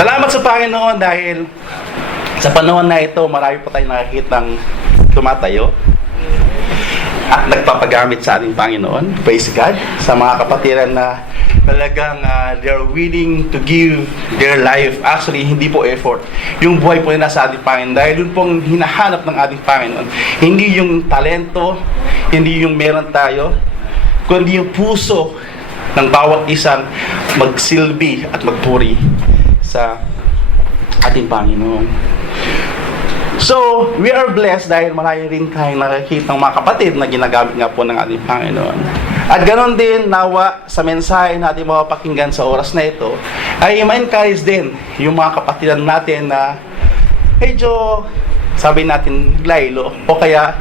Salamat sa Panginoon dahil sa panahon na ito, marami pa tayong nakikitang tumatayo at nagpapagamit sa ating Panginoon. Praise God. Sa mga kapatiran na talagang they're willing to give their life. Actually, hindi po effort. Yung buhay po nila sa ating Panginoon. Dahil yun pong hinahanap ng ating Panginoon. Hindi yung talento, hindi yung meron tayo, kundi yung puso ng bawat isang magsilbi at magpuri sa ating Panginoon. So, we are blessed dahil marami rin tayong nakikita ng mga kapatid na ginagamit nga po ng ating Panginoon. At ganoon din, nawa sa mensahe natin mapapakinggan sa oras na ito, ay ma-encourage din yung mga kapatidan natin na medyo, sabi natin, laylo, o kaya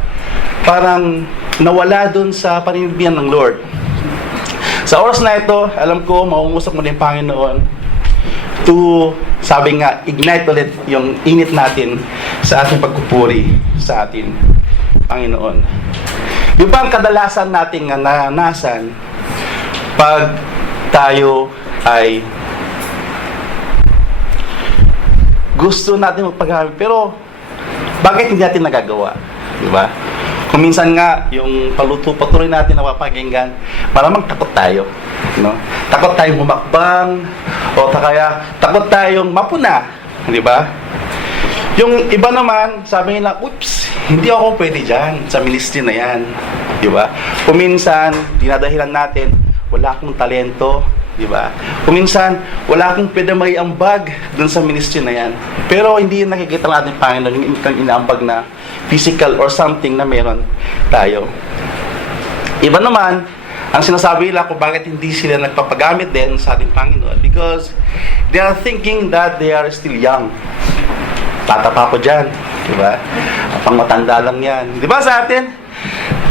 parang nawala dun sa panindigan ng Lord. Sa oras na ito, alam ko, maungusap mo din Panginoon to, sabi nga, ignite ulit yung init natin sa ating pagpupuri sa ating Panginoon. Yung bang kadalasan nating naranasan pag tayo ay gusto natin magpagamit, pero bakit hindi natin nagagawa? Diba? Kung minsan nga, yung patuloy natin na mapakinggan, malamang takot tayo. No? Takot tayong humakbang, o kaya takot tayong mapuna. Di ba? Yung iba naman, sabi nila, oops, hindi ako pwede dyan sa ministry na yan. Di ba? Kung minsan, dinadahilan natin, wala akong talento. Di ba? Kung minsan, wala akong pwede may ambag dun sa ministry na yan. Pero hindi nakikita natin Panginoon yung inaambag na physical or something na meron tayo. Iba naman, ang sinasabi nila kung bakit hindi sila nagpapagamit din sa ating Panginoon, because they are thinking that they are still young. Bata pa ako dyan, di ba? Pang matanda lang yan. Di ba sa atin?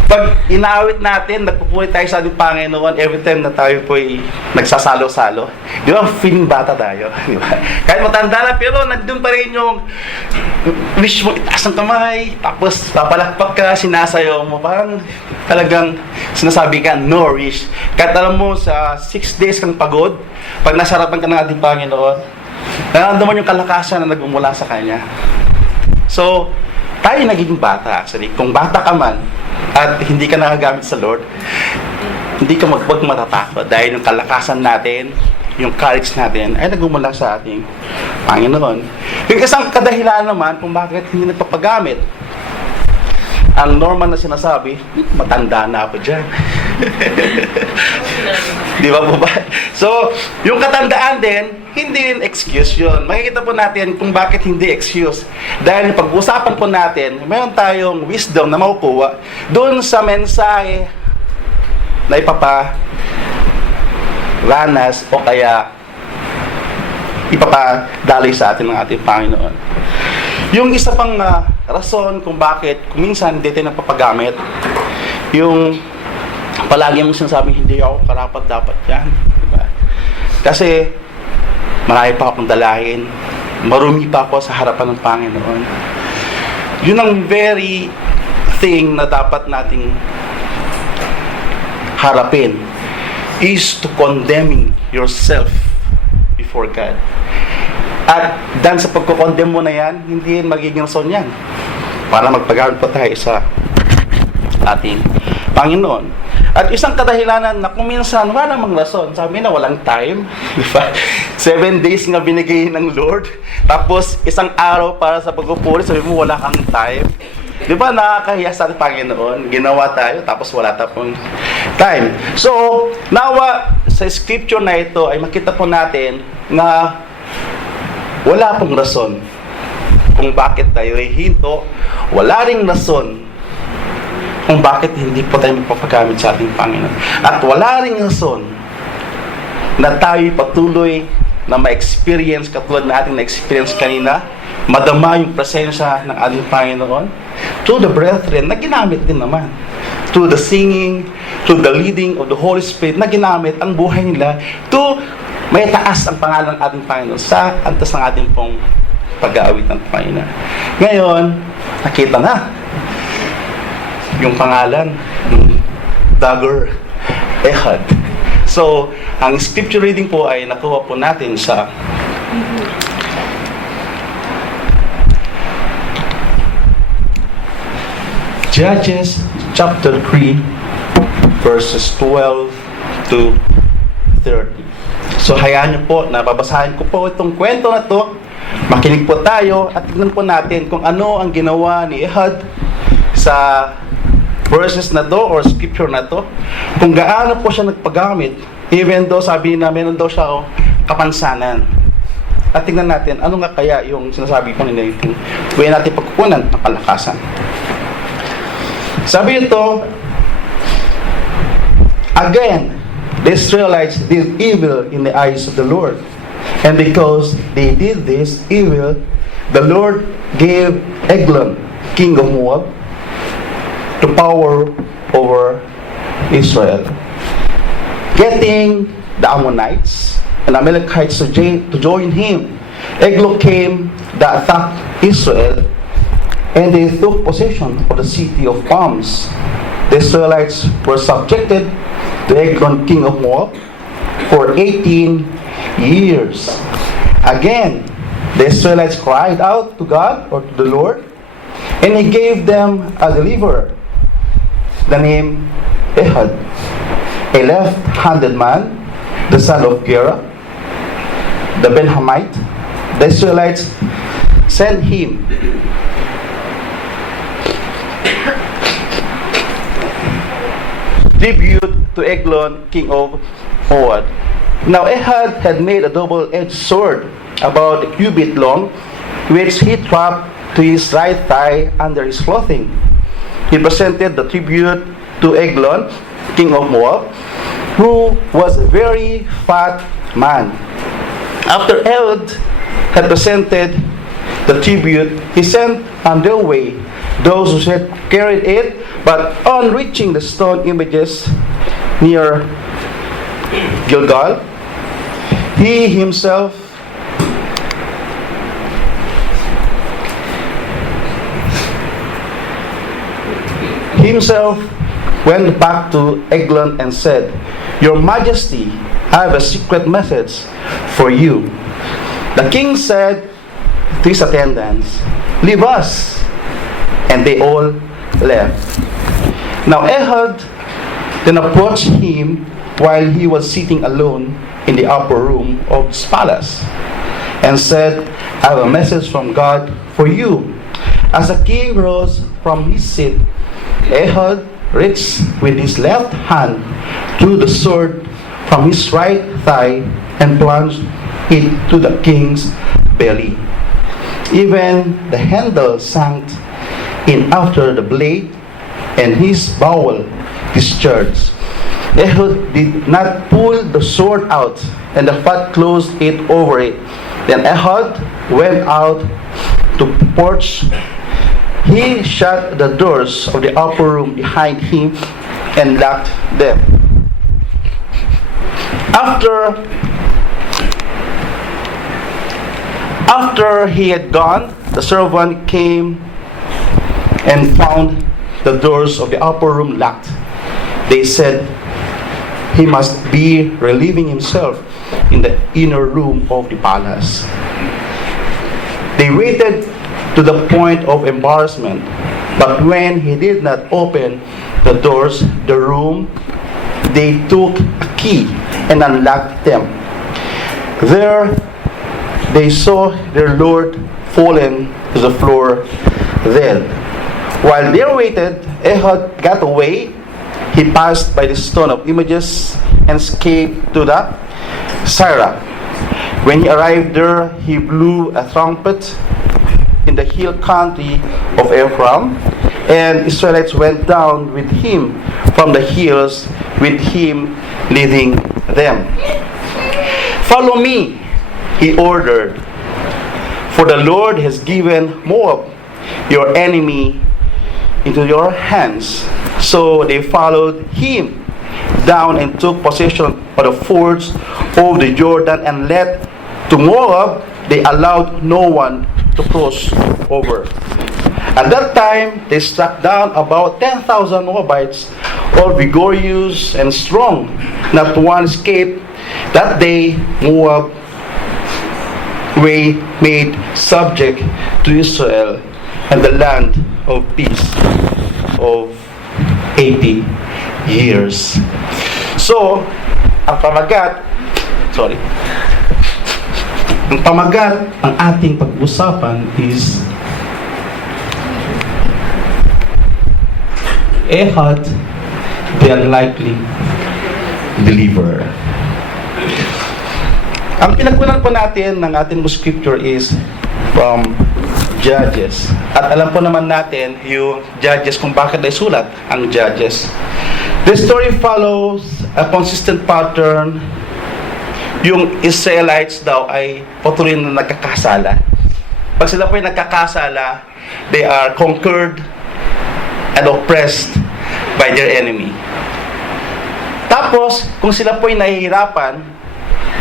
Pag inaawit natin, nagpupuri tayo sa ating Panginoon every time na tayo po'y nagsasalo-salo. Di ba? Feeling bata tayo. Di ba? Kahit matanda na, pero nandun pa rin yung wish mo itaas ng kamay, tapos papalakpak ka, sinasayaw mo. Parang talagang sinasabi ka, no wish. Kahit alam mo, sa 6 days kang pagod, pag nasarapan ka ng ating Panginoon, nararamdaman yung kalakasan na nagmumula sa Kanya. So, tayo naging bata actually. Kung bata ka man, at hindi ka nakagamit sa Lord, hindi ka wag matatakot dahil yung kalakasan natin, yung courage natin ay nagmumula sa ating Panginoon. Yung isang kadahilan naman kung bakit hindi nagpapagamit, ang normal na sinasabi, matanda na ako dyan. Di ba po ba? So, yung katandaan din, hindi rin excuse yun. Makikita po natin kung bakit hindi excuse. Dahil pag-usapan po natin, mayroon tayong wisdom na makukuha doon sa mensahe na ipaparanas o kaya ipapadaloy sa atin ng ating Panginoon. Yung isa pang rason kung bakit kung minsan hindi tayo nagpapagamit, yung palagi mong sinasabing hindi ako karapat dapat yan, diba? Kasi marami pa akong dalahin, marumi pa ako sa harapan ng Panginoon. Yun ang very thing na dapat nating harapin, is to condemning yourself before God. At dahil sa pagkukondem mo na yan, hindi magiging rason yan para magpagamit pa tayo sa ating Panginoon. At isang kadahilanan na kung minsan wala namang rason, sabi na walang time, di ba? 7 days nga binigay ng Lord, tapos isang araw para sa pagpupuri, sabi mo wala kang time. Di ba nakakahiya sa ating Panginoon? Ginawa tayo, tapos wala tayong time. So, nawa sa scripture na ito ay makita po natin na wala pong rason kung bakit tayo ay hinto. Wala ring rason kung bakit hindi po tayo magpapagamit sa ating Panginoon. At wala ring rason na tayo patuloy na ma-experience katulad na ating na-experience kanina, madama yung presensya ng ating Panginoon to the brethren na ginamit din naman, to the singing, to the leading of the Holy Spirit na ginamit ang buhay nila to may taas ang pangalan ng ating Panginoon sa antas ng ating pong pag-aawit ng Panginoon. Ngayon, nakita na yung pangalan, Dagger Ehad. So, ang scripture reading po ay nakuha po natin sa Judges chapter 3 verses 12 to 30. So hayaan niyo po na babasahin ko po itong kwento na to. Makinig po tayo at tignan po natin kung ano ang ginawa ni Ehud sa verses na to or scripture na to. Kung gaano po siya nagpagamit, even though sabi na meron daw siya kapansanan. At tignan natin, ano nga kaya yung sinasabi ko nila yung pwede natin pagkukunan ng kalakasan. Sabi ito, again, the Israelites did evil in the eyes of the Lord. And because they did this evil, the Lord gave Eglon, king of Moab, to power over Israel, getting the Ammonites and Amalekites to join him. Eglon came that attacked Israel, and they took possession of the city of palms. The Israelites were subjected to Eglon, king of Moab, for 18 years. Again, the Israelites cried out to God or to the Lord, and He gave them a deliverer, the name Ehud, a left-handed man, the son of Gera, the Benhamite. The Israelites sent him tribute to Eglon, king of Moab. Now Ehud had made a double-edged sword about a cubit long, which he trapped to his right thigh under his clothing. He presented the tribute to Eglon, king of Moab, who was a very fat man. After Ehud had presented the tribute, he sent on their way those who had carried it, but on reaching the stone images near Gilgal, he himself went back to Eglon and said, "Your Majesty, I have a secret message for you." The king said to his attendants, "Leave us." And they all left. Now Ehud then approached him while he was sitting alone in the upper room of his palace, and said, "I have a message from God for you." As the king rose from his seat, Ehud reached with his left hand, drew the sword from his right thigh, and plunged it to the king's belly. Even the handle sank in after the blade, and his bowel discharged. Ehud did not pull the sword out, and the fat closed it over it. Then Ehud went out to porch. He shut the doors of the upper room behind him and locked them. After he had gone, the servant came and found the doors of the upper room locked. They said he must be relieving himself in the inner room of the palace. They waited to the point of embarrassment, but when he did not open the doors, the room, they took a key and unlocked them. There they saw their Lord fallen to the floor dead. While they waited, Ehud got away. He passed by the stone of images and escaped to the Sirah. When he arrived there, he blew a trumpet in the hill country of Ephraim, and Israelites went down with him from the hills, with him leading them. "Follow me," he ordered, "for the Lord has given Moab, your enemy, into your hands." So they followed him down and took possession of the fords of the Jordan, and led to Moab. They allowed no one to cross over. At that time, they struck down about 10,000 Moabites, all vigorous and strong. Not one escaped. That day, Moab were made subject to Israel, and the land of peace of 80 years. So, ang pamagat ng ating pag-usapan is Ehud, the unlikely deliverer. Ang pinagkunan po natin ng ating scripture is from Judges. At alam po naman natin yung Judges kung bakit ay sulat ang Judges. The story follows a consistent pattern. Yung Israelites daw ay patuloy na nagkakasala. Pag sila po ay nagkakasala, they are conquered and oppressed by their enemy. Tapos, kung sila po ay nahihirapan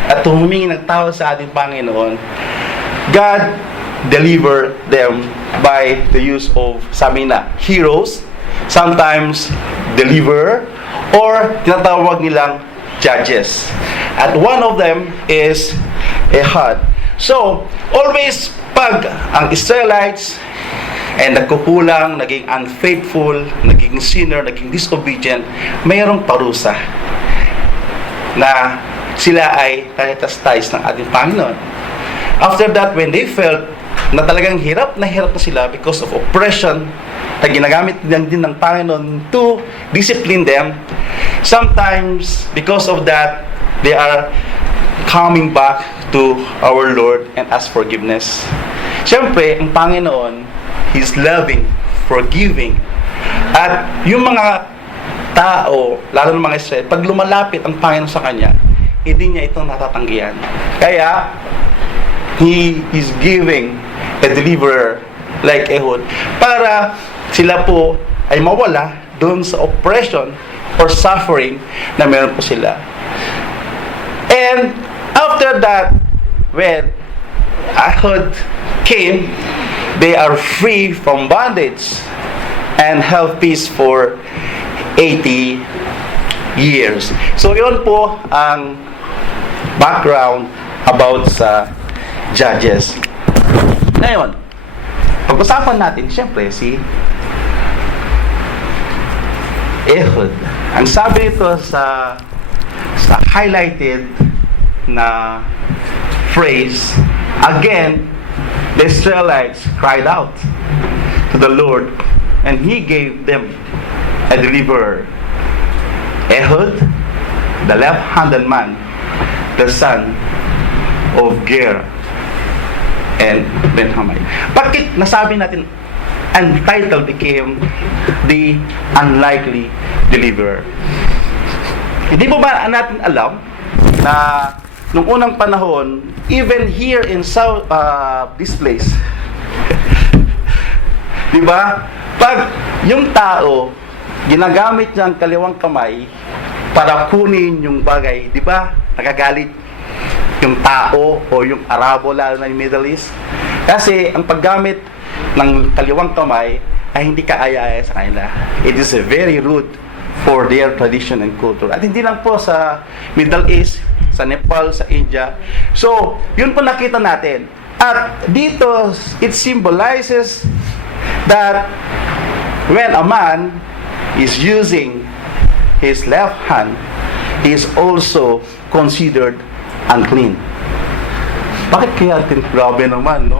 at humingi ng tawad sa ating Panginoon, God deliver them by the use of heroes, sometimes deliverer, or tinatawag nilang judges. At one of them is Ehud. So, always pag ang Israelites ay nagkukulang, naging unfaithful, naging sinner, naging disobedient, mayroong parusa na sila ay talitas-tais ng ating Panginoon. After that, when they felt na talagang hirap na sila because of oppression na ginagamit din ng Panginoon to discipline them, sometimes because of that, they are coming back to our Lord and ask forgiveness. Siyempre, ang Panginoon, He's loving, forgiving. At yung mga tao, lalo ng mga Israel, pag lumalapit ang Panginoon sa Kanya, hindi niya itong natatanggihan. Kaya, He is giving a deliverer like Ehud para sila po ay mawala doon sa oppression or suffering na meron po sila. And after that, when Ehud came, they are free from bondage and have peace for 80 years. So yun po ang background about sa Judges. Ngayon, pag-usapan natin siyempre si Ehud. Ang sabi ito sa highlighted na phrase, again, the Israelites cried out to the Lord, and He gave them a deliverer. Ehud, the left-handed man, the son of Gera and Ben-Hamai. Bakit nasabi natin ang title became the unlikely deliverer? Hindi po ba natin alam na nung unang panahon, even here in this place, di ba? Pag yung tao ginagamit niya ang kaliwang kamay para kunin yung bagay, di ba? Nagagalit yung tao o yung Arabo, lalo na yung Middle East. Kasi ang paggamit ng kaliwang kamay ay hindi kaaya-aya sa kanila. It is very rude for their tradition and culture. At hindi lang po sa Middle East, sa Nepal, sa India. So, yun po nakita natin. At dito, it symbolizes that when a man is using his left hand, he is also considered unclean. Bakit kaya grabe naman, no?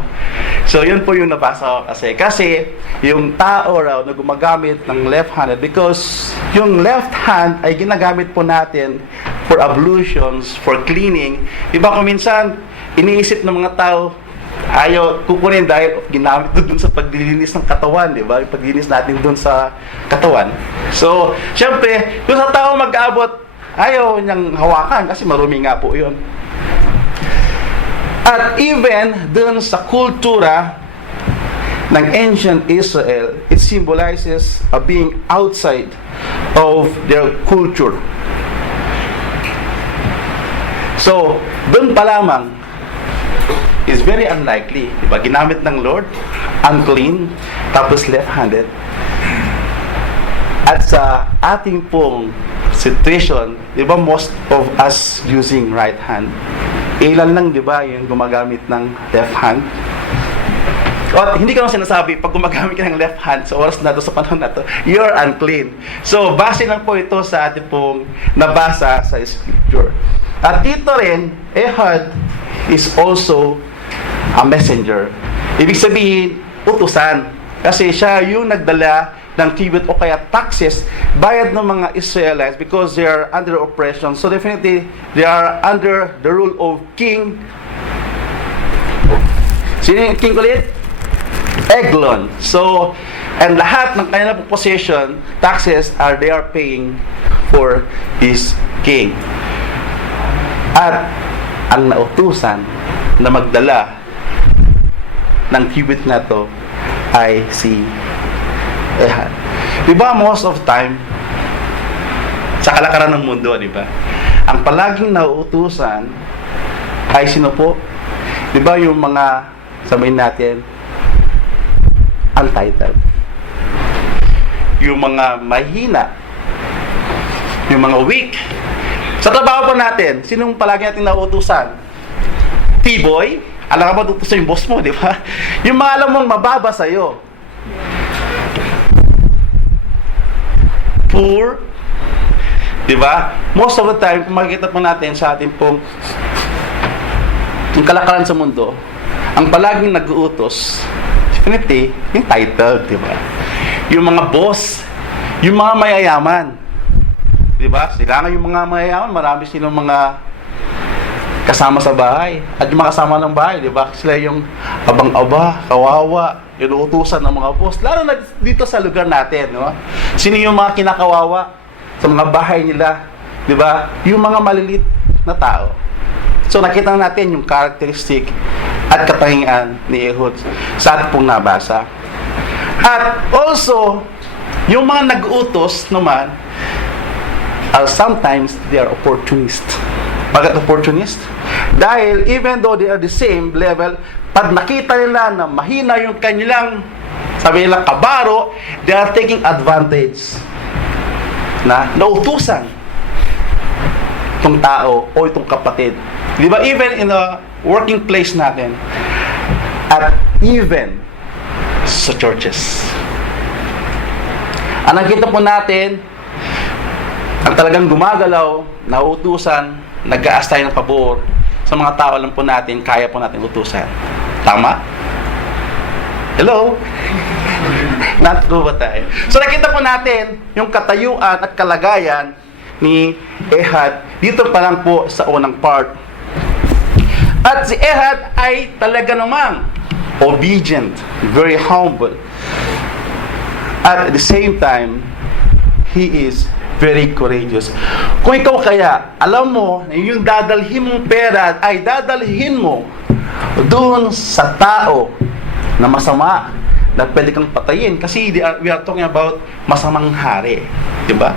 So, yun po yung nabasa ko kasi yung tao raw na gumagamit ng left-handed because yung left hand ay ginagamit po natin for ablutions, for cleaning. Diba kung minsan, iniisip ng mga tao, ayaw kukunin dahil ginamit doon sa paglilinis ng katawan, di ba? Yung paglilinis natin doon sa katawan. So, syempre, yung sa tao mag-abot, ayaw niyang hawakan kasi marumi nga po yun. At even dun sa kultura ng ancient Israel, it symbolizes a being outside of their culture. So, dun pa lamang is very unlikely. Diba? Ginamit ng Lord, unclean, tapos left-handed. At sa ating pong situation, diba most of us using right hand? Ilan lang, di ba, yung gumagamit ng left hand? At hindi ko lang sinasabi, pag gumagamit ka ng left hand sa oras na to, sa panahon na to, you're unclean. So, base lang po ito sa ating pong nabasa sa scripture. At ito rin, Ehud is also a messenger. Ibig sabihin, utusan. Kasi siya yung nagdala ng tribute o kaya taxes, bayad ng mga Israelites because they are under oppression. So definitely, they are under the rule of King. Sino yung king ulit? Eglon. So, and lahat ng kanilang possession, taxes, they are paying for this king. At ang nautusan na magdala ng tribute na to ay si Ehud. Diba most of time, sa kalakaran ng mundo, diba? Ang palaging nauutusan ay sino po? Diba yung mga, sabihin natin, untitled. Yung mga mahina. Yung mga weak. Sa trabaho po natin, sinong palagi natin nauutusan? T-boy? Alam ka ba tutusan yung boss mo, di ba? Yung mga alam mong mababa sa'yo. Poor. Di ba? Most of the time, kung makikita po natin sa ating pong yung kalakaran sa mundo, ang palaging nag-uutos, definitely, yung title, di ba? Yung mga boss, yung mga mayayaman, di ba? Sila nga yung mga mayayaman, marami silang mga kasama sa bahay. At yung mga kasama ng bahay, di ba? Sila yung abang-aba, kawawa, inuutusan ng mga boss. Lalo na dito sa lugar natin, no? Sino yung mga kinakawawa sa mga bahay nila, di ba? Yung mga malilit na tao. So nakita natin yung characteristic at katangian ni Ehud sa ating pong nabasa. At also, yung mga nag-utos naman, sometimes they are opportunist. Bakit opportunist? Dahil even though they are the same level, pag nakita nila na mahina yung kanilang, sabi nila, kabaro, they are taking advantage na nautusan itong tao o itong kapatid. Di ba? Even in the working place natin at even sa churches. Ang nakita po natin, ang talagang gumagalaw, nauutusan, nag-aas tayo ng pabor sa mga tao lang po natin, kaya po natin utusan. Tama? Hello? Natuto ba tayo? So nakita po natin yung katayuan at kalagayan ni Ehud dito pa lang po sa unang part. At si Ehud ay talaga namang obedient, very humble. At the same time, he is very courageous. Kung ikaw kaya, alam mo na yung dadalhin mong pera ay dadalhin mo doon sa tao na masama, na pwede kang patayin. Kasi we are talking about masamang hari. Diba?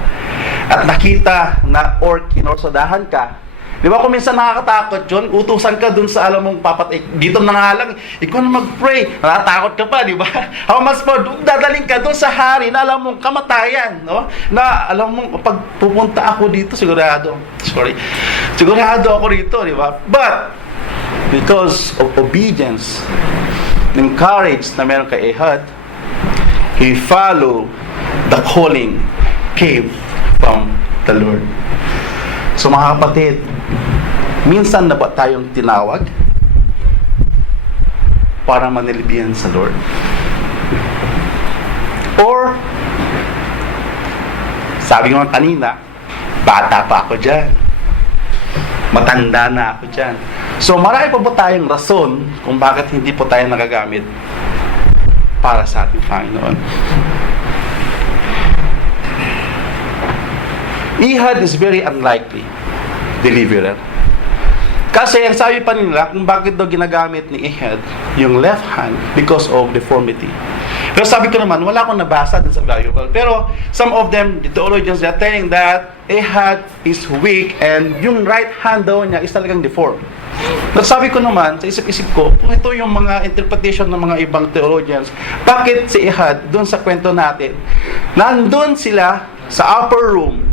At nakita na inorsodahan ka. Di ba kung minsan nakakatakot yun, utusan ka dun sa alam mong papatay. Dito na nga lang, ikaw na mag-pray. Natatakot ka pa, di ba? How much more, dadaling ka dun sa hari na alam mong kamatayan, no? Na alam mong, pag pupunta ako dito, sigurado ako dito, di ba? But, because of obedience, and courage na meron kay Ehud, he followed the calling came from the Lord. So mga kapatid, minsan na ba tayong tinawag para manilbihan sa Lord? Or, sabi ko kanina, bata pa ako dyan. Matanda na ako dyan. So marami pa ba tayong rason kung bakit hindi po tayo nagagamit para sa ating Panginoon? Ehud is very unlikely deliverer. Kasi ang sabi pa nila kung bakit daw ginagamit ni Ehud yung left hand because of deformity. Pero sabi ko naman, wala akong nabasa dun sa Bible. Pero some of them, the theologians, they are telling that Ehud is weak and yung right hand daw niya is talagang deformed. Pero sabi ko naman, sa isip-isip ko, kung ito yung mga interpretation ng mga ibang theologians, bakit si Ehud, dun sa kwento natin, nandun sila sa upper room,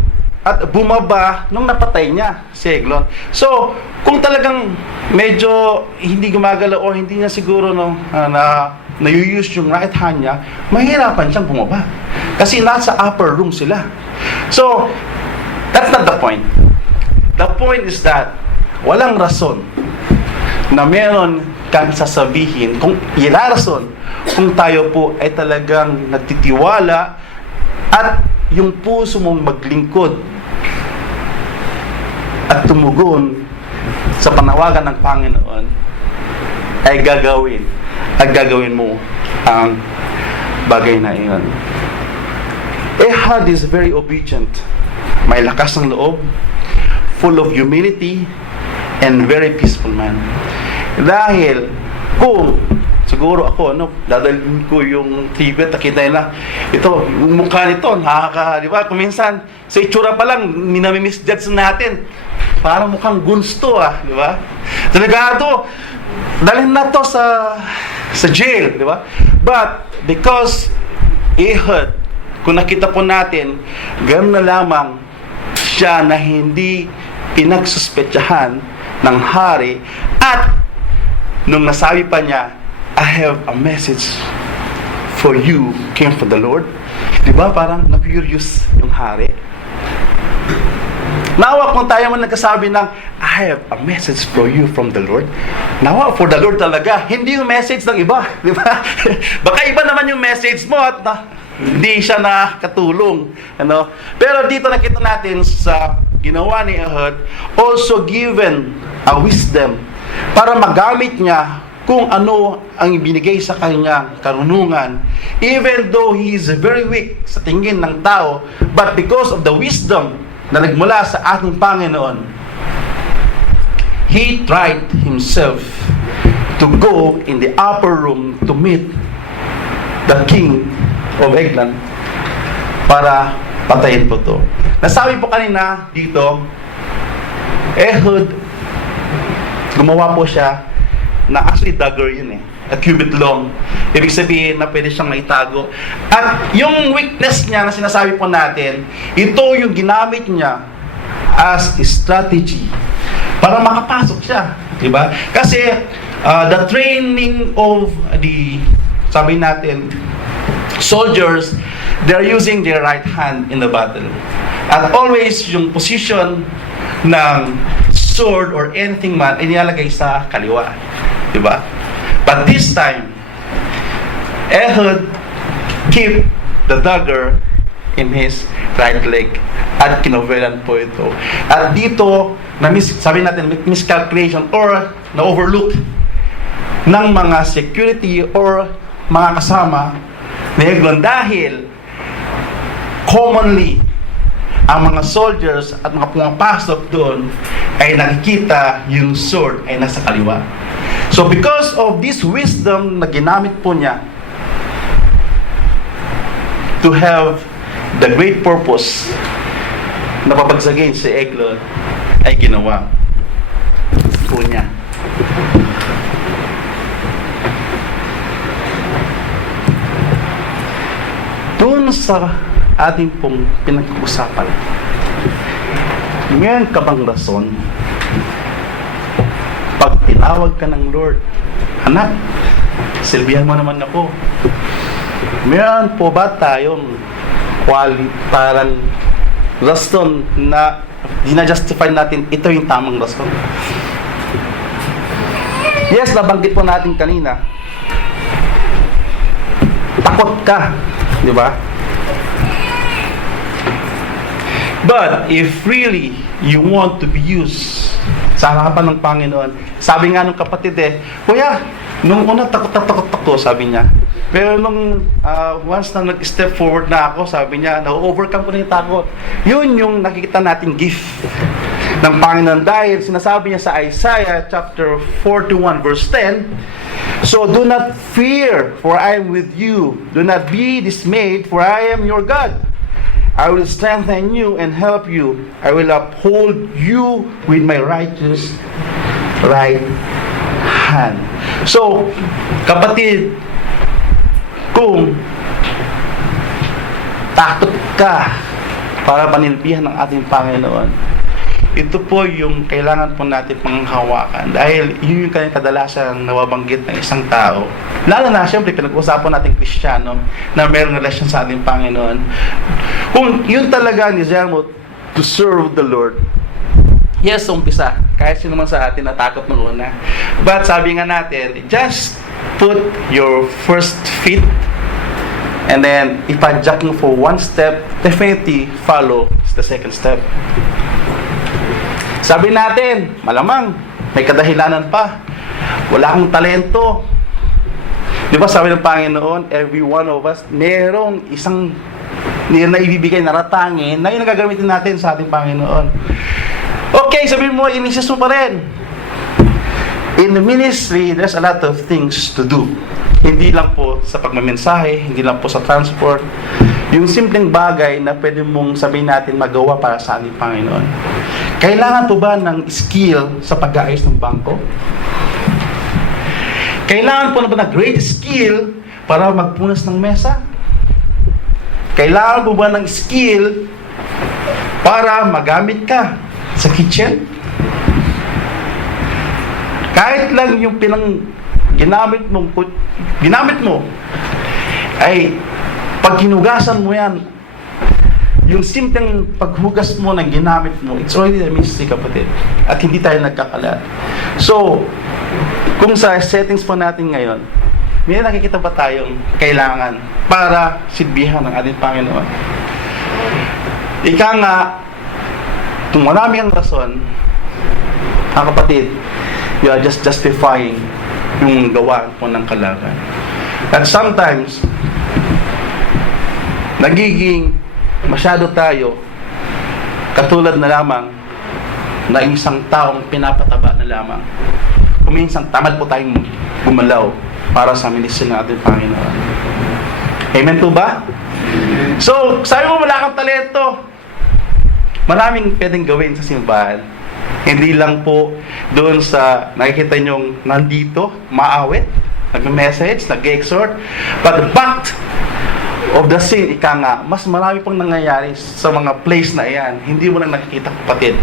at bumaba nung napatay niya si Eglon. So, kung talagang medyo hindi gumagalaw o hindi niya siguro na-use yung right hand niya, mahirapan siyang bumaba. Kasi nasa upper room sila. So, that's not the point. The point is that walang rason na meron kang sasabihin, kung ilarason, kung tayo po ay talagang nagtitiwala at yung puso mong maglingkod at tumugon sa panawagan ng Panginoon ay gagawin mo ang bagay na iyon. Ehud is very obedient. May lakas ng loob, full of humility, and very peaceful man. Dahil kung siguro ako, dadalhin ko yung TV at nakita nila, ito, yung mukha nito, di ba? Kung minsan, sa itsura pa lang, minami-misjudge natin. Parang mukhang gunsto, di ba? Delegado, dalhin na to sa jail, di ba? But, because Ehud, kung nakita po natin, ganoon na lamang siya na hindi pinagsuspetsahan ng hari at nung nasabi pa niya, I have a message for you came from the Lord. Diba parang na-curious yung hari? Nawa kung tayo man nagkasabi ng I have a message for you from the Lord. Nawa for the Lord talaga. Hindi yung message ng iba. Diba? Baka iba naman yung message mo at hindi siya nakatulong. Ano? Pero dito nakita natin sa ginawa ni Ehud, also given a wisdom para magamit niya kung ano ang ibinigay sa kanyang karunungan, even though he is very weak sa tingin ng tao, but because of the wisdom na nagmula sa ating Panginoon, he tried himself to go in the upper room to meet the king of Eglon para patayin po to. Nasabi po kanina dito, Ehud, gumawa po siya na actually dagger yun a cubit long. Ibig sabihin na pwede siyang maitago. At yung weakness niya na sinasabi po natin, ito yung ginamit niya as a strategy para makapasok siya. Diba? Kasi the training of the, sabi natin, soldiers, they're using their right hand in the battle. At always yung position ng sword or anything man ay nilalagay sa kaliwa. Diba? But this time, Ehud keep the dagger in his right leg at kinovelan po ito. At dito, sabi natin, miscalculation or na-overlook ng mga security or mga kasama ni Eglon dahil commonly ang mga soldiers at mga pumapasok doon ay nakikita yung sword ay nasa kaliwa. So because of this wisdom na ginamit po niya to have the great purpose na papagsagin si Eglon ay ginawa po niya. Doon sa ating pong pinag-uusapan, ngayon ka bang rason pag tinawag ka ng Lord, anak, silbihan mo naman ako, meron po ba tayong parang rason na dina-justify natin ito yung tamang rason? Yes, nabanggit po natin kanina, takot ka, di ba? But if really you want to be used sa harapan ng Panginoon, sabi nga nung kapatid Kuya, nung una takot ako, sabi niya. Pero nung once na nag-step forward na ako, sabi niya, na-overcome ko na yung takot. Yun yung nakikita nating gift ng Panginoon dahil sinasabi niya sa Isaiah chapter 41 verse 10, so do not fear, for I am with you. Do not be dismayed, for I am your God. I will strengthen you and help you. I will uphold you with my righteous right hand. So, kapatid, kung takot ka para panilbihan ng ating Panginoon, ito po yung kailangan po natin panghawakan. Dahil yun yung kadalasan nawabanggit ng isang tao. Lalo na, siyempre, pinag-usapan natin Kristiyano na mayroong relasyon sa ating Panginoon. Kung yun talaga ang desire mo to serve the Lord, yes, umpisa. Kahit sino man sa atin natakot nung una. But sabi nga natin, just put your first feet and then ipadyak mo for one step, definitely follow the second step. Sabi natin, malamang, may kadahilanan pa. Wala akong talento. Di ba sabi ng Panginoon, every one of us, merong isang na ibibigay na ratangin na yung nagagamitin natin sa ating Panginoon. Okay, sabihin mo, inisis mo pa rin. In the ministry, there's a lot of things to do. Hindi lang po sa pagmamensahe, hindi lang po sa transport. Yung simpleng bagay na pwede mong sabihin natin magawa para sa ating Panginoon. Kailangan po ba ng skill sa pag-aayos ng bangko? Kailangan po na ba ng great skill para magpunas ng mesa? Kailangan po ba ng skill para magamit ka sa kitchen? Kahit lang yung ginamit mo ay pag hinugasan mo yan, yung simpleng paghugas mo ng ginamit mo, it's already a mystery, kapatid. At hindi tayo nagkakalat. So, kung sa settings po natin ngayon, may nakikita ba tayong kailangan para silbihan ng ating Panginoon? Ika nga, kung marami ang rason, ang kapatid, you are just justifying yung gawa po ng kalaban. At sometimes, nagiging masyado tayo katulad na lamang na isang taong pinapataba na lamang. Kung minsan tamad po tayong gumalaw para sa ministry ng ating Panginoon. Amen po ba? So, sabi mo wala kang talento. Maraming pwedeng gawin sa simbahan. Hindi lang po doon sa nakikita nyong nandito, maawit, nag-message, nag-exhort, but the fact of the scene, ika nga, mas marami pang nangyayari sa mga place na iyan. Hindi mo lang nakikita, kapatid.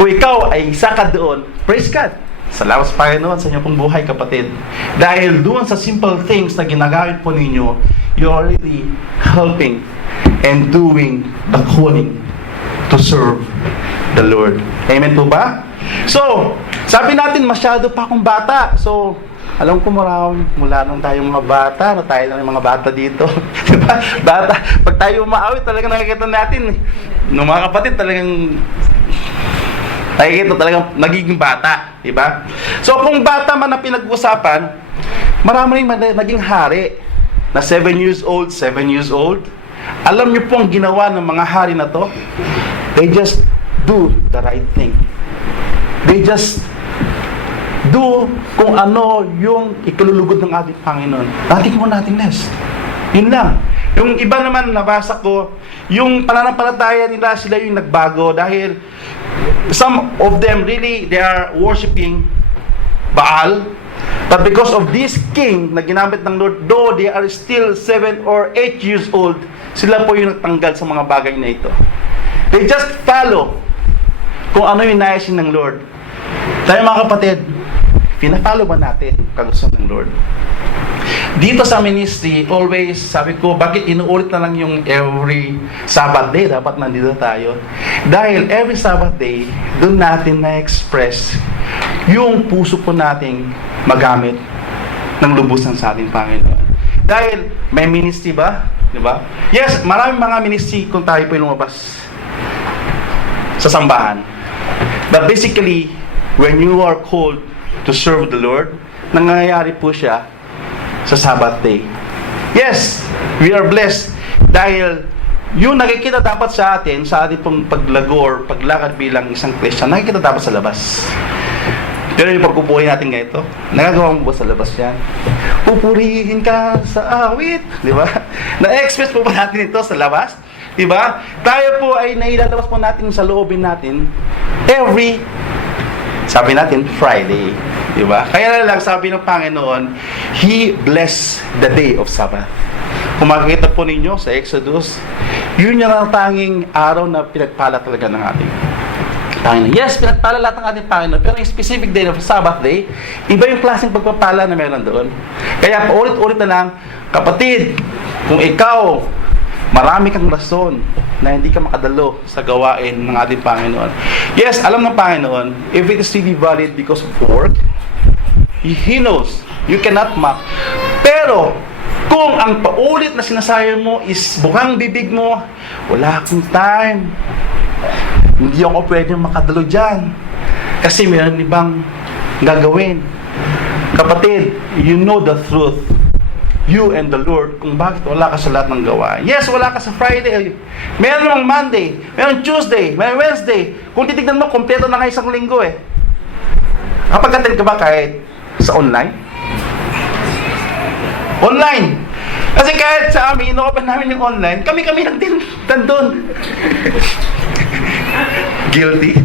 Kung ikaw ay isa ka doon, praise God. Salamat sa Panginoon sa inyong pong buhay, kapatid. Dahil doon sa simple things na ginagamit po ninyo, you're already helping and doing the calling to serve the Lord. Amen po ba? So, sabi natin masyado pa akong bata. So, alam ko mula nung tayong mga bata, na tayo lang yung mga bata dito. Diba? Bata, pag tayo umaawit, talagang nakikita natin. Nung mga kapatid, talagang nakikita talagang nagiging bata. Diba? So, kung bata man ang pinag-usapan, marami rin naging hari na 7 years old, 7 years old. Alam niyo po ang ginawa ng mga hari na to? They just do the right thing. They just do kung ano yung ikalulugod ng ating Panginoon. Natin mo natin less. Yun lang. Yung iba naman nabasa ko, yung pananampalataya nila, sila yung nagbago dahil some of them really, they are worshiping Baal. But because of this king na ginamit ng Lord, though they are still 7 or 8 years old, sila po yung nagtanggal sa mga bagay na ito. They just follow kung ano yung naisin ng Lord. Tayo mga kapatid, pina-follow ba natin kagustuhan ng Lord? Dito sa ministry, always, sabi ko, bakit inuulit na lang yung every Sabbath day? Dapat nandito tayo. Dahil every Sabbath day, doon natin na-express yung puso po nating magamit ng lubusan sa ating Panginoon. Dahil may ministry ba? Diba? Yes, maraming mga ministry kung tayo po lumabas sa sambahan. But basically, when you are called to serve the Lord, nangyayari po siya sa Sabbath day. Yes, we are blessed dahil yung nakikita dapat sa atin, sa ating pong paglago or paglakad bilang isang Christian, nakikita dapat sa labas. Pero yung pagpupuhay natin ganito, nagagawa mo ba sa labas yan? Pupurihin ka sa awit, di ba? Na-express po ba natin ito sa labas? Di ba? Tayo po ay nailalabas po natin sa loobin natin every, sabi natin, Friday. Di ba? Kaya lang sabi ng Panginoon, He blessed the day of Sabbath. Kung makikita po ninyo sa Exodus, yun yung ang tanging araw na pinagpala talaga ng ating Panginoon. Yes, pinagpala lahat ng ating Panginoon, pero yung specific day of Sabbath day, iba yung klaseng pagpapala na meron doon. Kaya paulit-ulit na lang, kapatid, kung ikaw, marami kang rason na hindi ka makadalo sa gawain ng ating Panginoon. Yes, alam ng Panginoon, if it is really valid because of work, He knows, you cannot mock. Pero, kung ang paulit na sinasayang mo is bukang bibig mo, wala akong time, hindi ako pwedeng makadalo dyan. Kasi mayroon ibang gagawin. Kapatid, you know the truth. You and the Lord, kung bakit wala ka sa lahat ng gawa. Yes, wala ka sa Friday. Meron namang Monday, meron Tuesday, meron Wednesday. Kung titignan mo, kompleto na nga isang linggo eh. Kapag attend ka ba kahit sa online? Online! Kasi kahit sa amin, ino-open namin yung online, kami-kami lang din nandun. Guilty.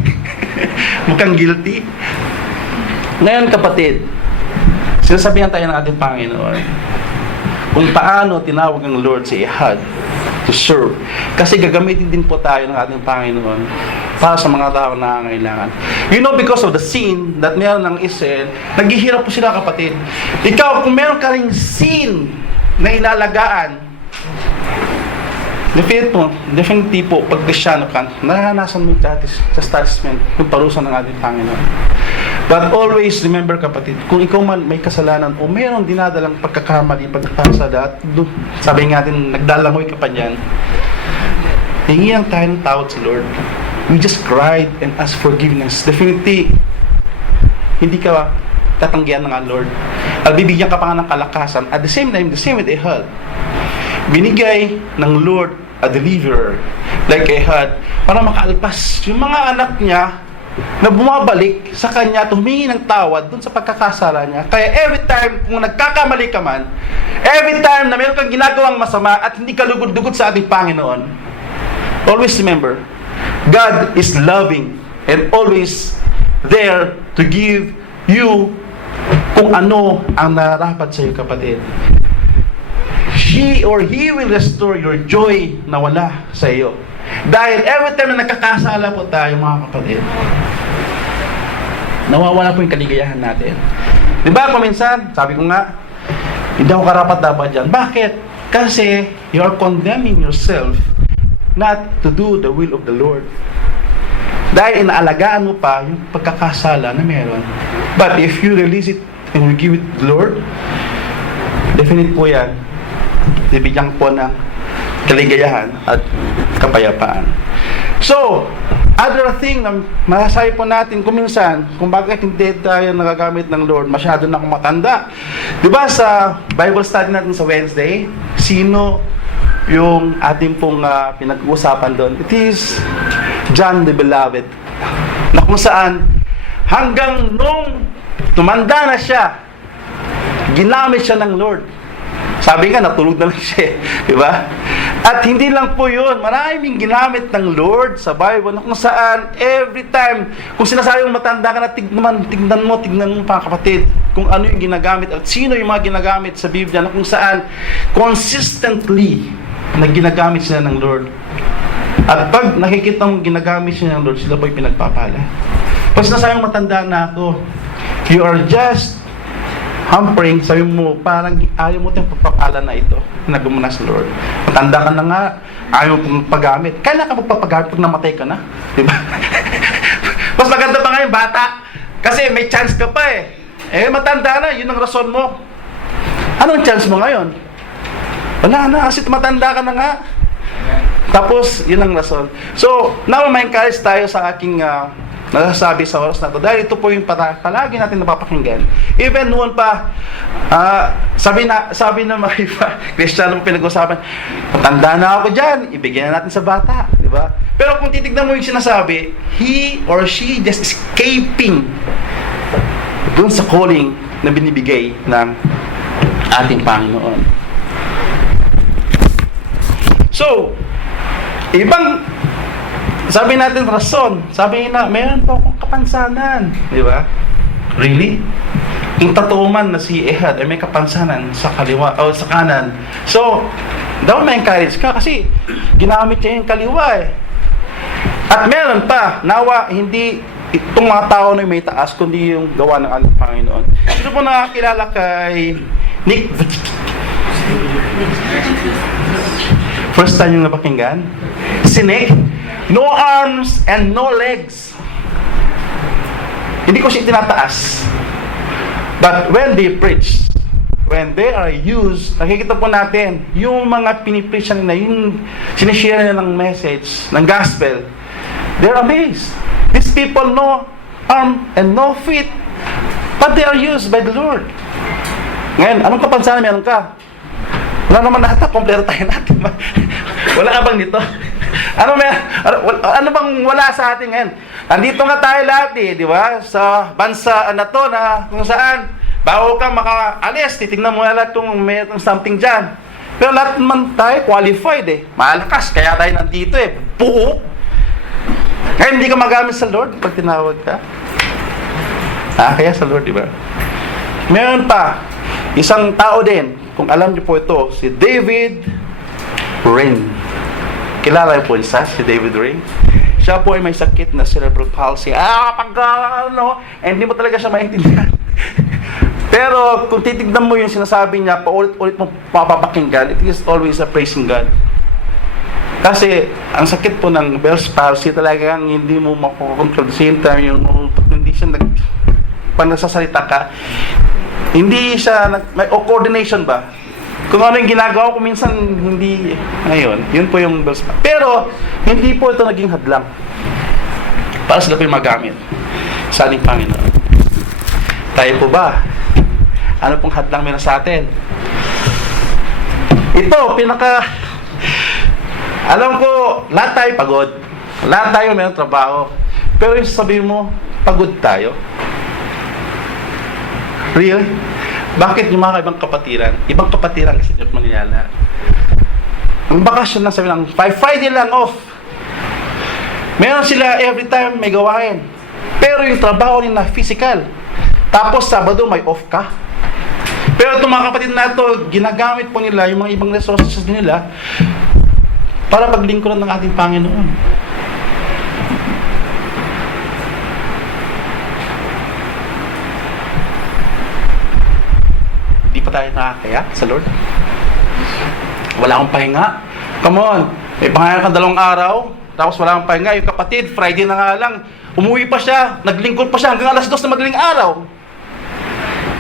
Mukhang guilty. Ngayon kapatid, sinasabihan tayo ng ating Panginoon kung paano tinawag ng Lord si Ehud to serve. Kasi gagamitin din po tayo ng ating Panginoon para sa mga tao na nangangailangan. You know, because of the sin that meron ng Israel, naghihirap po sila kapatid. Ikaw, kung meron ka ring sin na inalagaan, definitely po, pag Kristyano ka, naranasan mo yung chastisement, yung parusa ng ating Panginoon. But always remember kapatid, kung ikaw man may kasalanan o mayroong dinadalang pagkakamali, pagkakasala, sabi nga natin, nagdalangoy ka pa niyan, hingi lang tayo ng tawad sa Lord. We just cried and asked forgiveness. Definitely, hindi ka tatanggihan ng Lord. At bibigyan ka pa nga ng kalakasan. At the same time, the same with Ehud. Binigay ng Lord a deliverer like Ehud para makaalpas yung mga anak niya na bumabalik sa kanya at humingi ng tawad dun sa pagkakasala niya. Kaya every time kung nagkakamali ka man, every time na meron kang ginagawang masama at hindi ka lugod-lugod sa ating Panginoon, always remember, God is loving and always there to give you kung ano ang nararapat sa iyo kapatid. She or He will restore your joy na wala sa iyo. Dahil every time na nagkakasala po tayo mga kapatid, nawawala po yung kaligayahan natin. Diba kuminsan, sabi ko nga, hindi ako karapat dapat dyan. Bakit? Kasi you are condemning yourself not to do the will of the Lord. Dahil inaalagaan mo pa yung pagkakasala na meron. But if you release it and you give it to the Lord, definite po yan, bibigyan po ng kaligayahan at kapayapaan. So, other thing na masasabi po natin kuminsan kung bakit hindi tayo nagagamit ng Lord, masyado na akong matanda. Diba sa Bible study natin sa Wednesday, sino yung ating pong pinag-uusapan doon? It is John the Beloved, na kung saan hanggang nung tumanda na siya, ginamit siya ng Lord. Sabi nga, natulog na lang siya, di ba? At hindi lang po yun, maraming ginamit ng Lord sa Bible na kung saan every time, kung sinasabi mong matanda ka na, tignan mo mga kapatid, kung ano yung ginagamit at sino yung mga ginagamit sa Biblia na kung saan consistently na ginagamit sila ng Lord. At pag nakikita mong ginagamit sila ng Lord, sila po'y pinagpapala. Pag sinasabi mong matanda na ako, you are just hampering, sabi mo, parang ayaw mo itong pagpapala na ito, nagawa mo na sa Lord. Matanda ka na nga, ayaw mo pagpagamit. Kailan ka magpapagamit pag namatay ka na? Diba? Mas maganda pa ngayon, bata. Kasi may chance ka pa eh. Eh, matanda na, yun ang rason mo. Anong chance mo ngayon? Wala na, kasi matanda ka na nga. Tapos, yun ang rason. So, now may encourage tayo sa aking nasasabi sa oras na ito. Dahil ito po yung palagi natin napapakinggan. Even noon pa, sabi na mga iba, Kristyano mo pinag-usapan, matanda na ako dyan, ibigyan na natin sa bata. Diba? Pero kung titignan mo yung sinasabi, he or she just escaping dun sa calling na binibigay ng ating Panginoon. So, ibang sabi natin rason, sabi na meron po akong kapansanan, di ba? Really? Kung totoo man na si Ehud ay may kapansanan sa kaliwa o sa kanan, so daw may encourage ka kasi ginamit niya yung kaliwa eh. At meron pa, nawa hindi itong mga tao na may taas, kundi yung gawa ng ating Panginoon. Sino po nakakilala kay Nick? First time yung napakinggan? Si Nick, no arms and no legs. Hindi ko siya tinataas. But when they preach, when they are used, nakikita po natin, yung mga pinipreach nila, yung sinishare nila ng message, ng gospel, they're amazed. These people no arm and no feet, but they are used by the Lord. Ngayon, anong kapansanan meron ka? Wala naman nata, kompleto tayo natin. Wala ka bang nito? Ano bang wala sa atin ngayon? Andito nga tayo lahat di ba? Sa bansa na to na kung saan, bago ka makaalis, titignan mo lahat kung mayroong something dyan. Pero lahat naman tayo qualified Malakas, kaya tayo nandito Buo. Ngayon, hindi ka magamit sa Lord pag tinawag ka. Kaya sa Lord, di ba? Meron pa, isang tao din, kung alam niyo po ito, si David Rain. Kilala niyo po isa, si David Rain. Siya po ay may sakit na cerebral palsy. Hindi mo talaga siya maintindihan. Pero kung titignan mo yung sinasabi niya, paulit-ulit mo papapakinggan, it is always a praising God. Kasi ang sakit po ng Bell's palsy talagang hindi mo makokontrol. Same time, hindi siya pag nagsasalita ka, hindi siya may coordination ba? Kung ano yung ginagawa ko, minsan hindi, ngayon, yun po yung Bell's palsy. Pero hindi po ito naging hadlang para sila po yung magamit sa ating Panginoon. Tayo po ba? Ano pong hadlang meron sa atin? Ito, alam ko, lahat tayo pagod. Lahat tayo mayroong trabaho. Pero yung sabihin mo, pagod tayo. Really? Bakit yung mga ibang kapatiran kasi yung mangyayala? Ang bakasyon lang sabi lang, Friday lang off. Meron sila every time may gawain. Pero yung trabaho nila physical. Tapos Sabado may off ka. Pero itong mga kapatid na ito, ginagamit po nila yung mga ibang resources nila para paglingkuran ng ating Panginoon. Di pa tayo nakakaya sa Lord? Wala akong pahinga? Come on, may pahinga kang 2 araw, tapos wala akong pahinga. Yung kapatid, Friday na nga lang, umuwi pa siya, naglingkod pa siya hanggang alas 2 na madaling araw.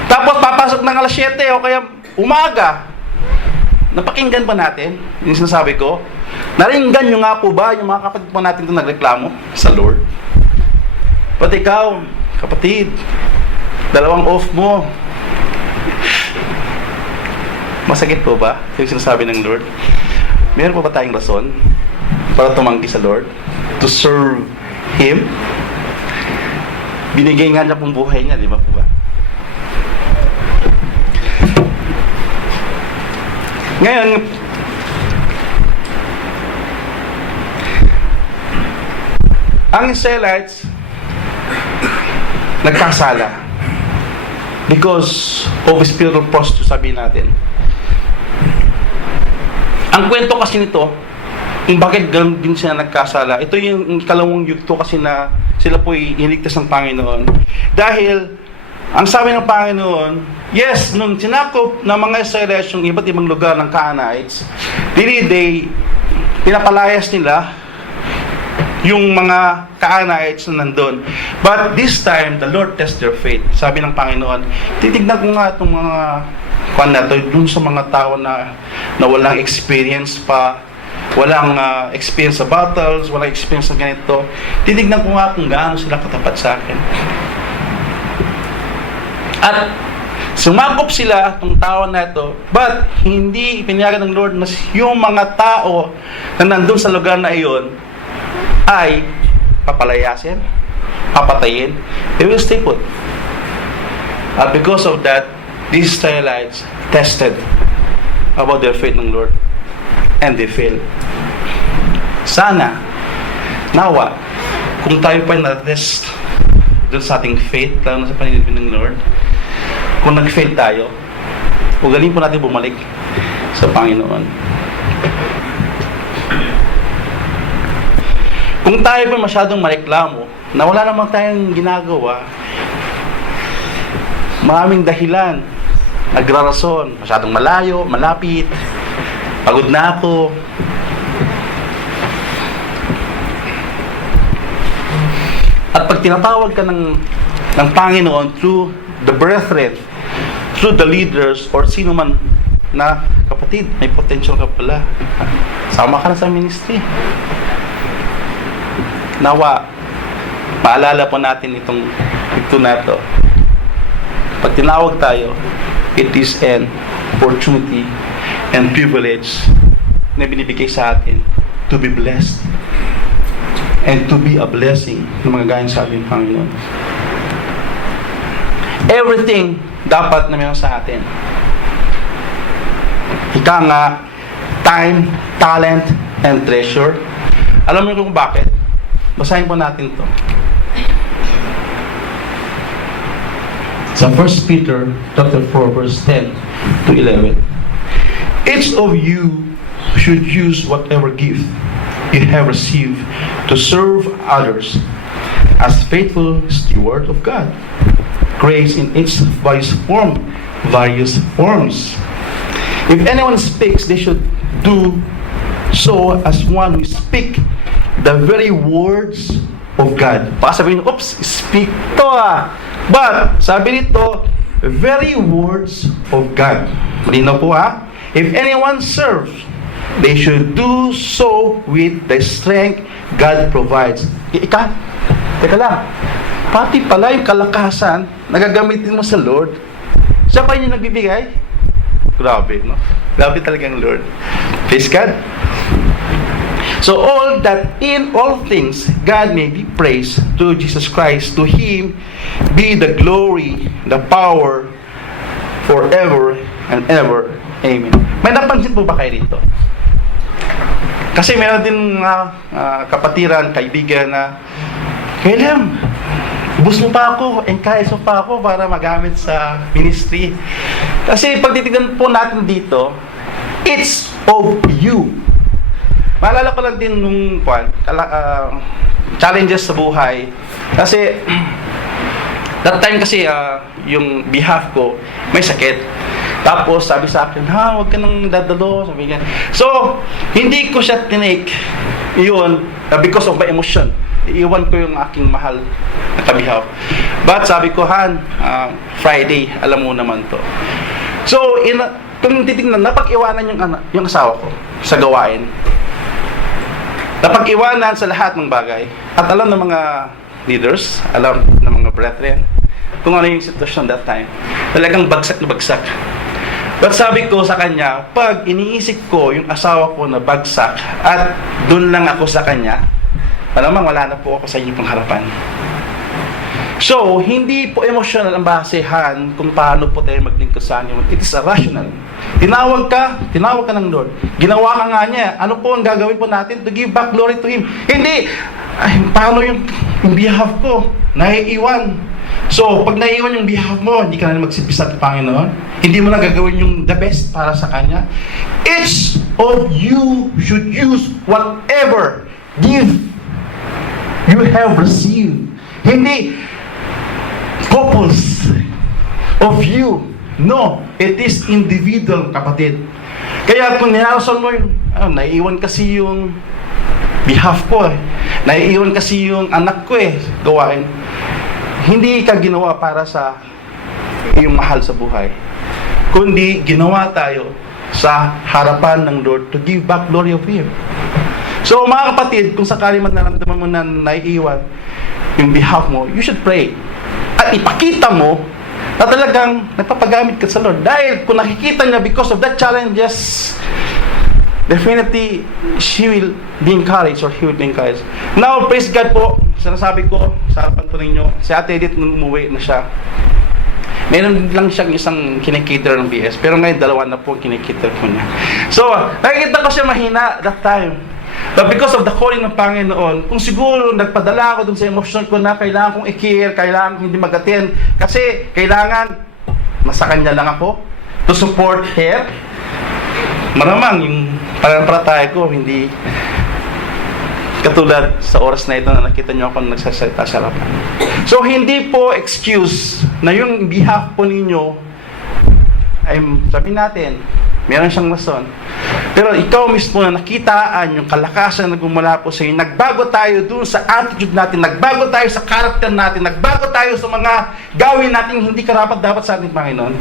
Tapos papasok ng alas 7 o kaya umaga. Napakinggan ba natin yung sinasabi ko? Naringgan nyo nga po ba yung mga kapatid po natin ito nagreklamo sa Lord? Pati ikaw, kapatid, 2 off mo. Masakit po ba yung sinasabi ng Lord? Meron pa ba tayong rason para tumanggi sa Lord? To serve Him? Binigay nga niya pong buhay niya, di ba po ba? Ngayon, ang Israelites nagkasala because of spiritual prostitute, sabihin natin. Ang kwento kasi nito, kung bakit ganun din sila nagkasala, ito yung ikalawang yugto kasi na sila po iligtas ng Panginoon. Dahil, ang sabi ng Panginoon, yes, nung sinakop ng mga Israelites yung iba't ibang lugar ng Canaanites, pinapalayas nila yung mga Canaanites na nandun. But this time, the Lord test their faith. Sabi ng Panginoon, titignan ko nga itong mga dun sa mga tao na walang experience pa, walang experience sa battles, walang experience sa ganito. Titignan ko nga kung gaano sila katapat sa akin. At sumakop sila itong tao na ito, but hindi pinayagan ng Lord na yung mga tao na nandun sa lugar na iyon ay papalayasin, papatayin. They will stay put. Because of that, these Israelites tested about their faith ng Lord, and they failed. Sana, nawa, kung tayo pa na-test doon sa ating faith, lalo na sa paninipin ng Lord, kung nag-fail tayo, ugaling po natin bumalik sa Panginoon. Kung tayo pa masyadong mareklamo, na wala namang tayong ginagawa, maraming dahilan, nagrarason, masyadong malayo, malapit, pagod na ako. At pag tinatawag ka ng Panginoon through the brethren, through the leaders, or sino man na, kapatid, may potential ka pala. Sama ka na sa ministry. Nawa, maalala po natin ito na ito. Pag tinawag tayo, it is an opportunity and privilege na binibigay sa atin to be blessed and to be a blessing ng mga gayang sabi ng Panginoon. Everything dapat na meron sa atin. Ika nga, time, talent, and treasure. Alam mo kung bakit? Basahin po natin to. Sa 1 Peter chapter 4 verse 10 to 11. Each of you should use whatever gift you have received to serve others as faithful steward of God. Grace in its various forms. If anyone speaks, they should do so as one who speak the very words of God. Baka sabihin, oops, speak to But, sabi nito, very words of God. Malinaw po If anyone serves, they should do so with the strength God provides. Teka lang. Pati pala yung kalakasan na gagamitin mo sa Lord, siya pa yung nagbibigay? Grabe, no? Grabe talagang Lord. Praise God. So all that in all things God may be praised through Jesus Christ. To Him be the glory, the power, forever and ever. Amen. May napansin po ba kayo dito? Kasi meron din kapatiran, kaibigan na, Kailan, ubus mo pa ako, encourage mo pa ako para magamit sa ministry. Kasi pag titignan po natin dito, it's of you. Maalala ko lang din nung challenges sa buhay. Kasi that time kasi yung behalf ko may sakit. Tapos sabi sa akin, huwag ka nang dadalo, sabi niya. So, hindi ko siya tinake yun because of my emotion. Iiwan ko yung aking mahal na kabihaw. But sabi ko, Friday, alam mo naman to. So, kung titignan, napag-iwanan yung asawa ko sa gawain. Napag-iwanan sa lahat ng bagay. At alam ng mga leaders, alam ng mga brethren, kung ano yung sitwasyon that time. Talagang bagsak na bagsak. But sabi ko sa kanya, pag iniisip ko yung asawa ko na bagsak at dun lang ako sa kanya, malamang wala na po ako sa inyong harapan. So, hindi po emotional ang basehan kung paano po tayo maglingkod sa inyo. It is a rational. Tinawag ka ng Lord. Ginawa ka nga niya. Ano po ang gagawin po natin? To give back glory to Him. Hindi, paano yung behalf ko? Naiiwan. So, pag naiiwan yung behalf mo, hindi ka na magsipisa sa Panginoon. Hindi mo na gagawin yung the best para sa Kanya. Each of you should use whatever gift you have received. Hindi couples of you. No, it is individual, kapatid. Kaya kung nilalasan mo yung, naiiwan kasi yung behalf ko naiiwan kasi yung anak ko gawain. Hindi ka ginawa para sa iyong mahal sa buhay, kundi ginawa tayo sa harapan ng Lord to give back glory of Him. So mga kapatid, kung sakali man naramdaman mo na naiiwan yung behalf mo, you should pray. At ipakita mo na talagang nagpapagamit ka sa Lord. Dahil kung nakikita niya because of that challenges, definitely she will be encouraged or he will be encouraged. Now, praise God po, sinasabi ko sa harapan po ninyo, si Ate Edith nung umuwi na siya, meron lang siyang isang kinikater ng BS, pero ngayon dalawa na po ang kinikater po niya. So, nakikita ko siya mahina that time. But because of the calling ng Panginoon, kung siguro nagpadala ako dun sa emotion ko na kailangan kong i-care, kailangan kong hindi mag-attend, kasi kailangan nasa kanya lang ako to support her, maramang yung pananampalataya ko hindi Katulad sa oras na ito na nakita nyo ako nagsasalita sa harapan. So, hindi po excuse na yung behalf po ninyo ay, sabi natin, meron siyang rason. Pero ikaw mismo na nakitaan yung kalakasan na gumula po sa iyo, nagbago tayo dun sa attitude natin, nagbago tayo sa character natin, nagbago tayo sa mga gawin natin hindi karapat-dapat sa ating Panginoon.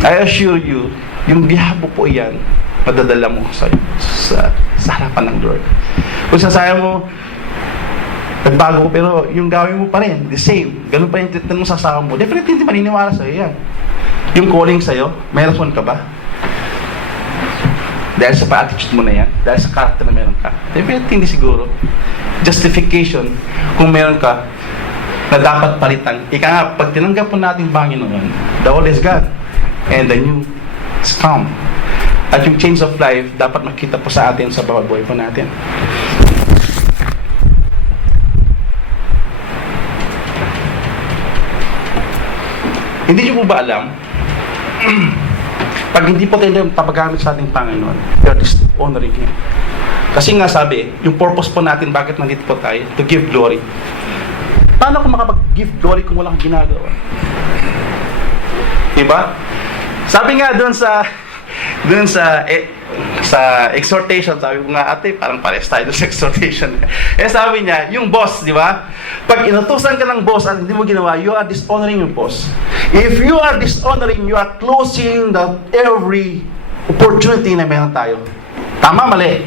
I assure you, yung biyabo po yan, madadala mo sa harapan ng Lord. Kung sasabi mo, nagbago ko, pero yung gawin mo pa rin, the same. Ganun pa yung treatment mo sa asawa mo. Definitely hindi maniniwala sa iyo yan. Yung calling sa'yo, may rason ka ba? Dahil sa pa-attitude mo na yan, dahil sa character na meron ka, definitely hindi siguro. Justification, kung meron ka, na dapat palitan. Ika nga, pag tinanggap po natin Panginoon, the old is gone, and the new is come. At yung change of life, dapat makita po sa atin sa bawat buhay po natin. Hindi nyo po ba alam, pag hindi po tayo tapagamit sa ating Panginoon, we are dishonoring Him. Kasi nga sabi, yung purpose po natin, bakit nandito po tayo? To give glory. Paano kung makapag-give glory kung walang ginagawa? Diba? Sabi nga doon sa exhortation, sabi ko nga, ate, parang pares tayo sa exhortation. Sabi niya, yung boss, di ba? Pag inutusan ka ng boss at hindi mo ginawa, you are dishonoring yung boss. If you are dishonoring, you are closing every opportunity na meron tayo. Tama, mali.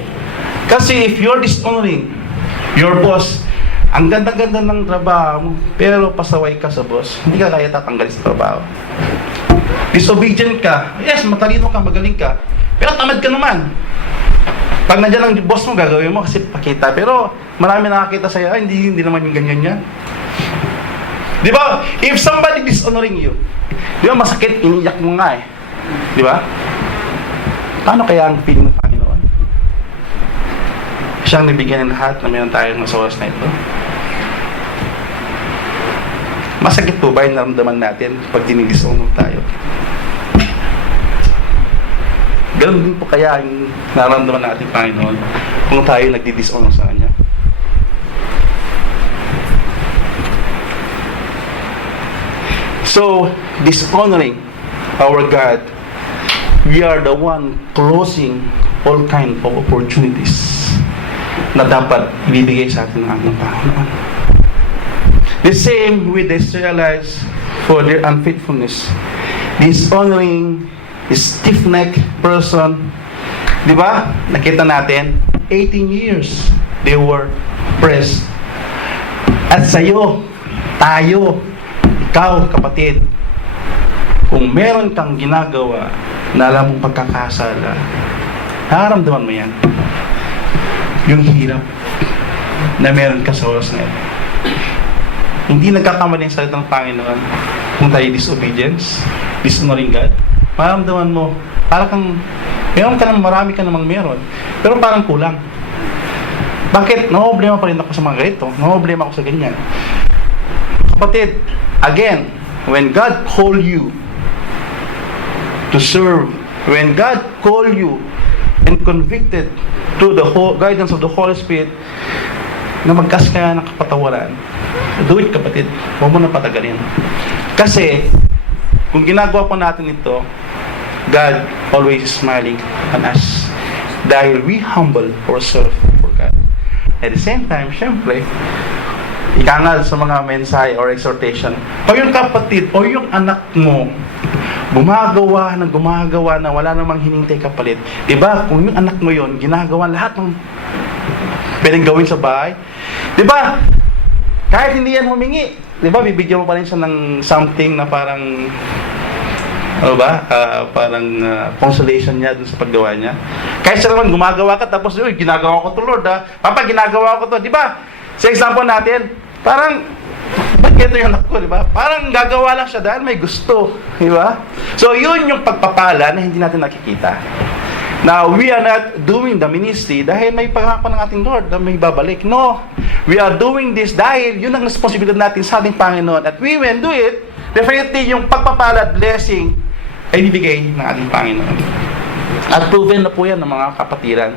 Kasi if you are dishonoring your boss, ang ganda-ganda ng trabaho, pero pasaway ka sa boss, hindi ka kaya tatanggalin sa trabaho. Disobedient ka, yes, matalino ka, magaling ka, pero tamad ka naman. Pag nandiyan ang boss mo, gagawin mo kasi pakita. Pero marami nakakita sa'yo, hindi naman yung ganyan yan. Di ba? If somebody dishonoring you, di ba masakit, iniyak mo nga eh. Di ba? Paano kaya ang feeling ng Panginoon? Siyang nabigyan ng lahat na meron tayong sa oras na ito. Masakit po ba yung naramdaman natin pag dinidishonor tayo? Ganun din po kaya yung nararamdaman ng ating Panginoon kung tayo nagdi-dishonor sa Kanya. So, dishonoring our God, we are the one closing all kind of opportunities na dapat ibibigay sa atin ng ating Panginoon. The same with the Israelites for their unfaithfulness. Dishonoring stiff-necked person. Di ba? Nakita natin, 18 years they were pressed. At sa'yo, tayo, ikaw, kapatid, kung meron kang ginagawa na alam mong pagkakasala, nararamdaman mo yan. Yung hirap na meron ka sa oras na ito. Hindi nagkakamali ang salita ng Panginoon kung tayo disobedience, dishonoring God. Maramdaman mo, parang kang, meron ka naman, marami ka namang meron, pero parang kulang. Bakit? Naoblema pa rin ako sa mga ganito. Naoblema ako sa ganyan. Kapatid, again, when God call you to serve, when God call you and convicted through the guidance of the Holy Spirit na magkas ka ng kapatawaran, do it, kapatid. Huwag mo na patagalin. Kasi, kung ginagawa po natin ito, God always is smiling on us dahil we humble ourselves for God. At the same time, syempre, ikangal sa mga mensahe or exhortation, o yung kapatid o yung anak mo gumagawa na wala namang hinintay kapalit. Diba? Kung yung anak mo yon ginagawa lahat ng pwedeng gawin sa bahay, diba? Kahit hindi yan humingi, diba? Bibigyan mo pa rin siya ng something na parang consolation niya dun sa paggawa niya. Kahit siya naman gumagawa ka, tapos, uy, ginagawa ko to, Lord, ha? Papa, ginagawa ko to, di ba? Sa example natin, parang, ba't ito yung anak ko, di ba? Parang gagawa lang siya dahil may gusto, di ba? So, yun yung pagpapala na hindi natin nakikita. Now, we are not doing the ministry dahil may pangako ng ating Lord na may babalik. No, we are doing this dahil yun ang responsibilidad natin sa ating Panginoon. At we will do it, definitely yung pagpapala at blessing ay bibigay ng ating Panginoon. At proven na po yan ng mga kapatiran.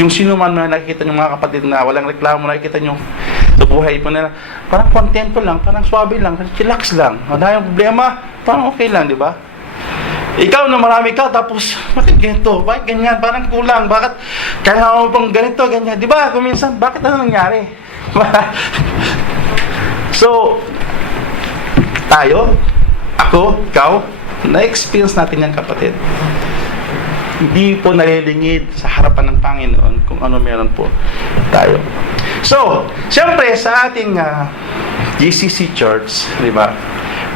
Yung sino man na nakikita nyo mga kapatid na walang reklamo, nakikita nyo sa buhay po nila, parang kontento lang, parang swabe lang, relax lang. Wala yung problema, parang okay lang, di ba? Ikaw na marami ka, tapos, bakit ganito? Bakit ganyan? Parang kulang. Bakit kailangan mo pang ganito, ganyan? Di ba? Kung minsan, bakit ano nangyari? So, tayo, ako, ikaw, na-experience natin yan, kapatid. Hindi po nalilingid sa harapan ng Panginoon kung ano meron po tayo. So, siyempre, sa ating GCC Church, di ba?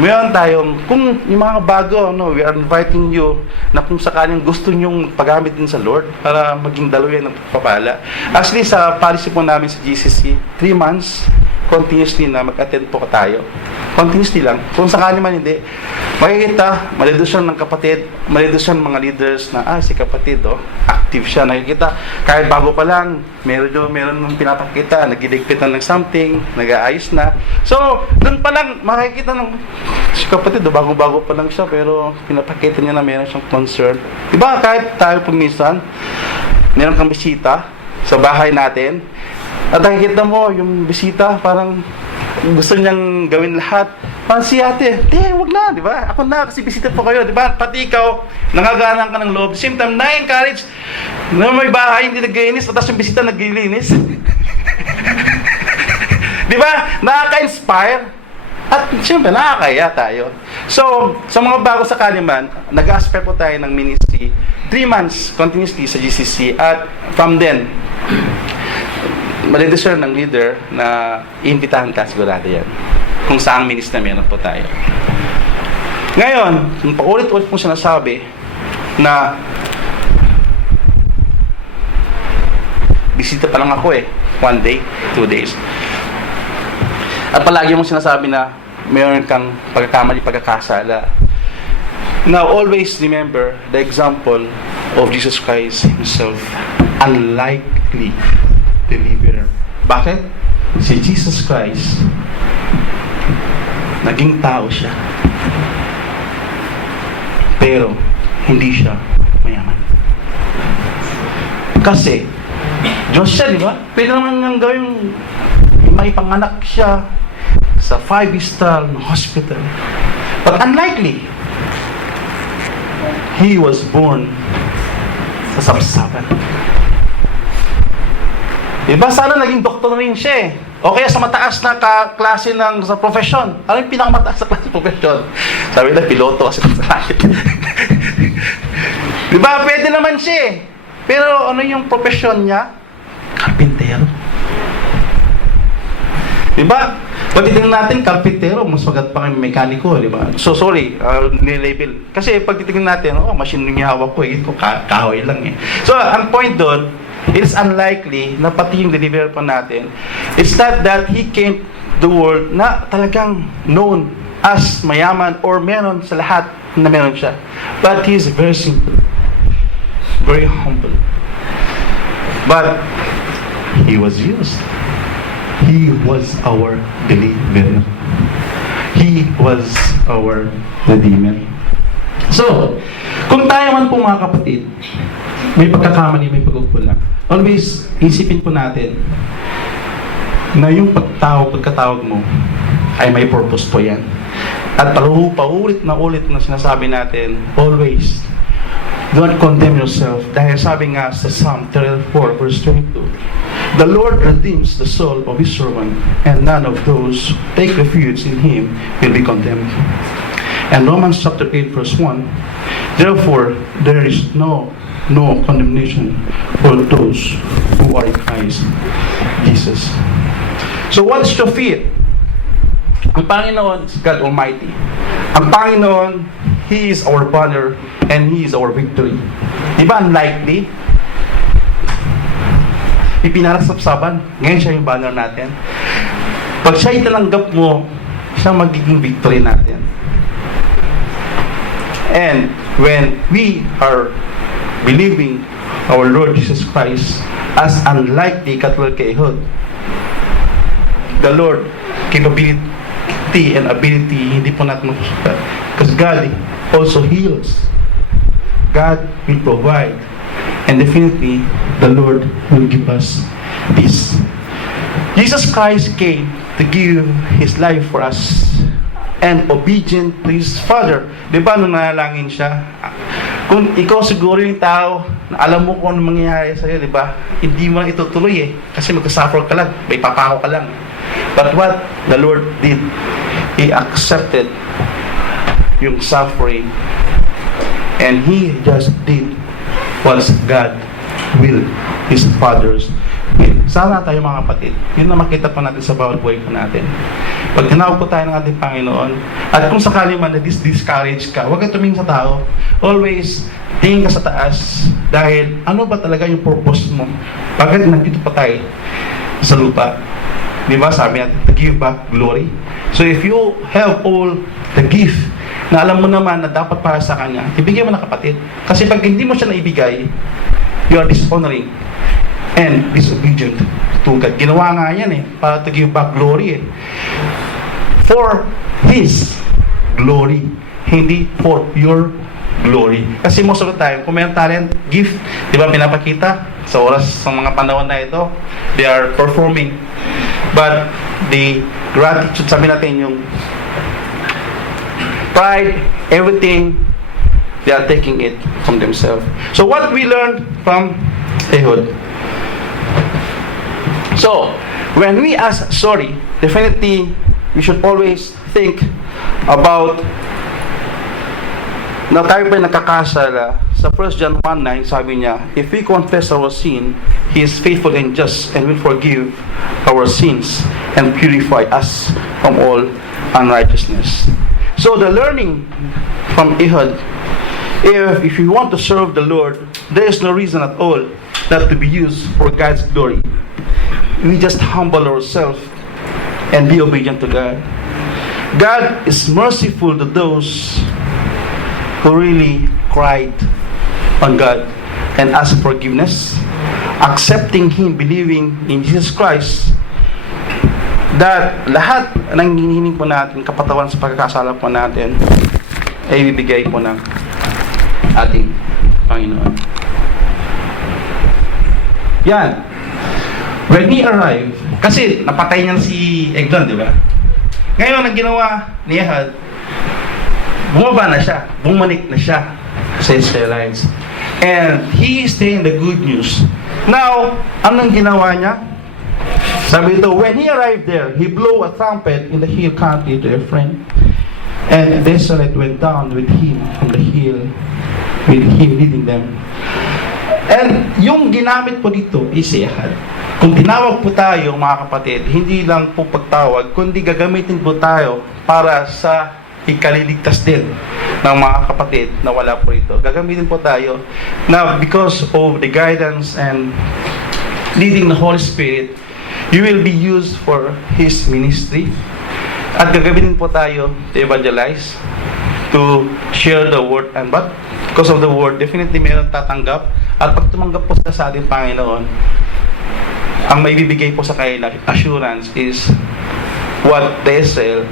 Meron tayong, kung yung mga bago, we are inviting you na kung sakaling gusto nyong paggamit din sa Lord para maging daluyan ng pagpapala. Actually, sa policy po namin sa GCC, 3 months, continuously na mag-attend po tayo. Continuously lang. Kung sakali man hindi, makikita, malidusyon ng kapatid, malidusyon mga leaders na, si kapatid, active siya. Nakikita, kahit bago pa lang, meron nung pinapakita, nagiligpitan ng something, nag-aayos na. So, doon pa lang, makikita ng, si kapatid, bago-bago pa lang siya, pero pinapakita niya na meron siyang concern. Diba, kahit tayo puminsan, meron kang bisita sa bahay natin, at nakikita mo, yung bisita, parang gusto niyang gawin lahat. Parang si ate, wag na, di ba? Ako na, kasi bisita po kayo, di ba? Pati ikaw, nangagalang ka ng loob. Same time, na-encourage na may bahay, hindi nag-iinis, at yung bisita nag-iinis. Di ba? Nakaka-inspire. At siyempre, nakakaya tayo. So, sa mga bago sa Kaliman, nag-aspire po tayo ng ministry 3 months continuously sa GCC. At from then, malidiscern ng leader na iimbitahan ka, sigurado yan. Kung saang ministry na meron po tayo. Ngayon, paulit-ulit pong sinasabi na bisita pa lang ako 1 day, 2 days. At palagi mong sinasabi na meron kang pagkakamali, pagkakasala. Now, always remember the example of Jesus Christ Himself. Unlikely deliverer. Bakit? Si Jesus Christ, naging tao siya. Pero, hindi siya mayaman. Kasi, Diyos siya, di ba? Pwede naman niyang gawin, may panganak siya sa 5-star hospital. But unlikely, He was born sa sabsaban. Diba? Sana naging doktor rin siya O kaya sa mataas na klase ng sa profesyon. Ano yung pinakamataas na klase ng profesyon? Sabi na, piloto kasi sa langit. Diba? Pwede naman siya Pero ano yung profesyon niya? Karpintero. Diba? Pag titignan natin, karpintero, mas maganda pa kayong mekaniko, diba? So, sorry, nilabel. Kasi pag titignan natin, machine yung hawak ko, ito kahoy lang So, ang point doon, it's unlikely na pati yung deliverer pa natin, it's not that he came the world na talagang known as mayaman or meron sa lahat na meron siya. But he is very simple, very humble. But he was used. He was our deliverer. He was our redeemer. So, kung tayo man po mga kapatid, may pagkakamali, may pagkukulang, always isipin po natin na yung pagkatawag mo ay may purpose po yan. At paulit na sinasabi natin, always, don't condemn yourself. Dahil sabi nga sa Psalm 34 verse 22, the Lord redeems the soul of His servant, and none of those who take refuge in Him will be condemned. And Romans chapter 8 verse 1, therefore there is no condemnation for those who are in Christ Jesus. So what's your fear? Ang Panginoon is God Almighty. Ang Panginoon, He is our banner and He is our victory. Diba unlikely? Ipinarasapsaban, ngayon siya yung banner natin. Pag siya itananggap mo, siya magiging victory natin. And when we are believing our Lord Jesus Christ as unlikely katulad kay Ehud, the Lord capability and ability hindi po natin masusukat, because God also heals. God will provide. And definitely, the Lord will give us peace. Jesus Christ came to give His life for us and obedient to His Father. Di ba nung nanalangin siya? Kung ikaw siguro yung tao na alam mo kung ano mangyayari sa'yo, di ba? Hindi mo lang itutuloy eh. Kasi magkasuffer ka lang, may papako ka lang. But what the Lord did, He accepted yung suffering and He just did what God will, His Father's will. Sana tayo mga kapatid, yun na makita pa natin sa bawat buhay po natin. Pag tinawag po tayo ng ating Panginoon, at kung sakali man na discourage ka, huwag kang tumingin sa tao. Always, tingin ka sa taas. Dahil, ano ba talaga yung purpose mo? Bakit nandito pa tayo sa lupa? Di ba? Sabi natin, to give back glory. So if you have all the gift na alam mo naman na dapat para sa Kanya, ibigay mo na kapatid. Kasi pag hindi mo siya naibigay, you are dishonoring and disobedient to God. Ginawa nga yan eh, para to give back glory eh. For His glory, hindi for your glory. Kasi most of the time, kung may talent, gift, di ba pinapakita sa oras, sa mga panahon na ito, they are performing. But the gratitude, sabi natin yung pride, everything, they are taking it from themselves. So what we learned from Ehud. So, when we ask sorry, definitely we should always think about na tayo ba nakakasala. Sa 1 John 1:9, sabi niya, if we confess our sin, He is faithful and just and will forgive our sins and purify us from all unrighteousness. So the learning from Ehud, if you want to serve the Lord, there is no reason at all not to be used for God's glory. We just humble ourselves and be obedient to God. God is merciful to those who really cried on God and asked forgiveness, accepting Him, believing in Jesus Christ, that lahat ng hinihiling po natin, kapatawan sa pagkakasala po natin, ay ibibigay po ng ating Panginoon. Yan. When He arrived, kasi napatay niya si Eglon, di ba? Ngayon, ang ginawa ni Ehud, bumaba na siya, bumalik na siya sa Israelites. And he is saying the good news. Now, anong ginawa niya? Sabi ito, when he arrived there, he blew a trumpet in the hill country to Ephraim. And the Israelites went down with him from the hill, with him leading them. And yung ginamit po dito is Ehud. Kung tinawag po tayo, mga kapatid, hindi lang po pagtawag, kundi gagamitin po tayo para sa ikaliligtas din ng mga kapatid na wala po ito. Gagamitin po tayo na because of the guidance and leading the Holy Spirit, you will be used for His ministry. At gagamitin po tayo to evangelize, to share the word, and but because of the word, definitely mayroon tatanggap. At pag tumanggap po sila sa ating Panginoon, ang maibibigay po sa kanila assurance is what the Israel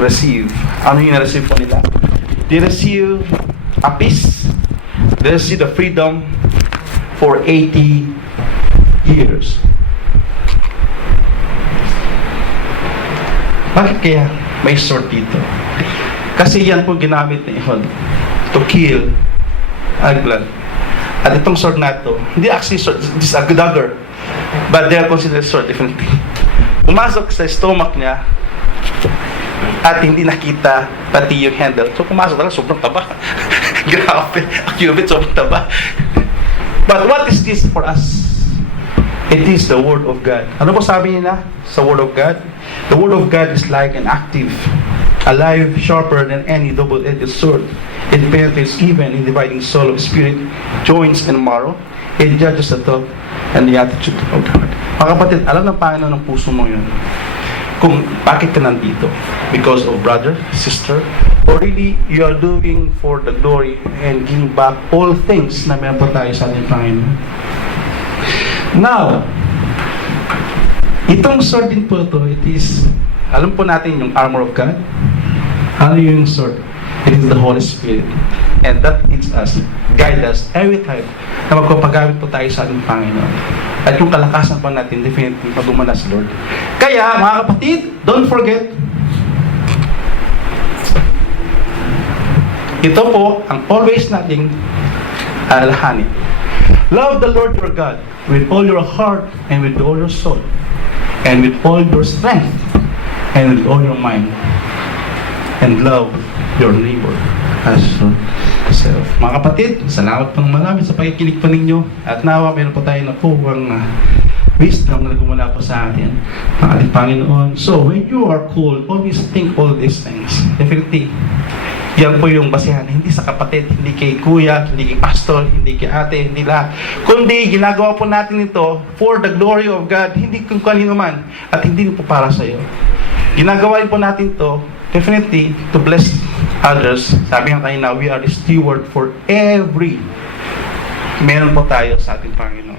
receive. Ano yung na-receive po nila? They receive a peace. They receive the freedom for 80 years. Bakit kaya may sword dito? Kasi yan po ginamit ni Ehud to kill Eglon. At itong sword na ito, hindi actually sword, this is a dagger. But they are considered sword, definitely. Pumasok sa stomach niya at hindi nakita pati yung handle. So pumasok talaga, sobrang taba. Grabe, accurate, sobrang taba. But what is this for us? It is the Word of God. Ano po sabi niya sa Word of God? The Word of God is like an active, alive, sharper than any double-edged sword. It penetrates even in dividing soul of spirit, joints and marrow. It judges the thought and the attitude of the heart. Mga kapatid, alam ng Panginoon ng puso mo yun. Kung bakit ka nandito. Because of brother, sister, or really you are doing for the glory and giving back all things na meron pa tayo sa ating Panginoon. Now, itong sword din po ito, it is, alam po natin yung armor of God. Ano yung sword? It is the Holy Spirit. And that leads us, guide us every time na magpapagamit po tayo sa ating Panginoon. At yung kalakasan po natin, definitely, pag-umana sa Lord. Kaya, mga kapatid, don't forget, ito po ang always nating alalahanin. Love the Lord your God with all your heart and with all your soul and with all your strength and with all your mind, and love your neighbor as yourself. Mga kapatid, salamat po ng marami sa pakikinig po ninyo, at nawa meron po tayo na po ang wisdom na nagmumula po sa atin ng ating Panginoon. So, when you are called, always think all these things. Definitely, yan po yung basihan, hindi sa kapatid, hindi kay kuya, hindi kay pastor, hindi kay ate, hindi lahat. Kundi ginagawa po natin ito for the glory of God, hindi kung kanino man, at hindi po para sa iyo. Ginagawa rin po natin to definitely to bless others. Sabi nga kanina, we are the steward for every meron po tayo sa ating Panginoon.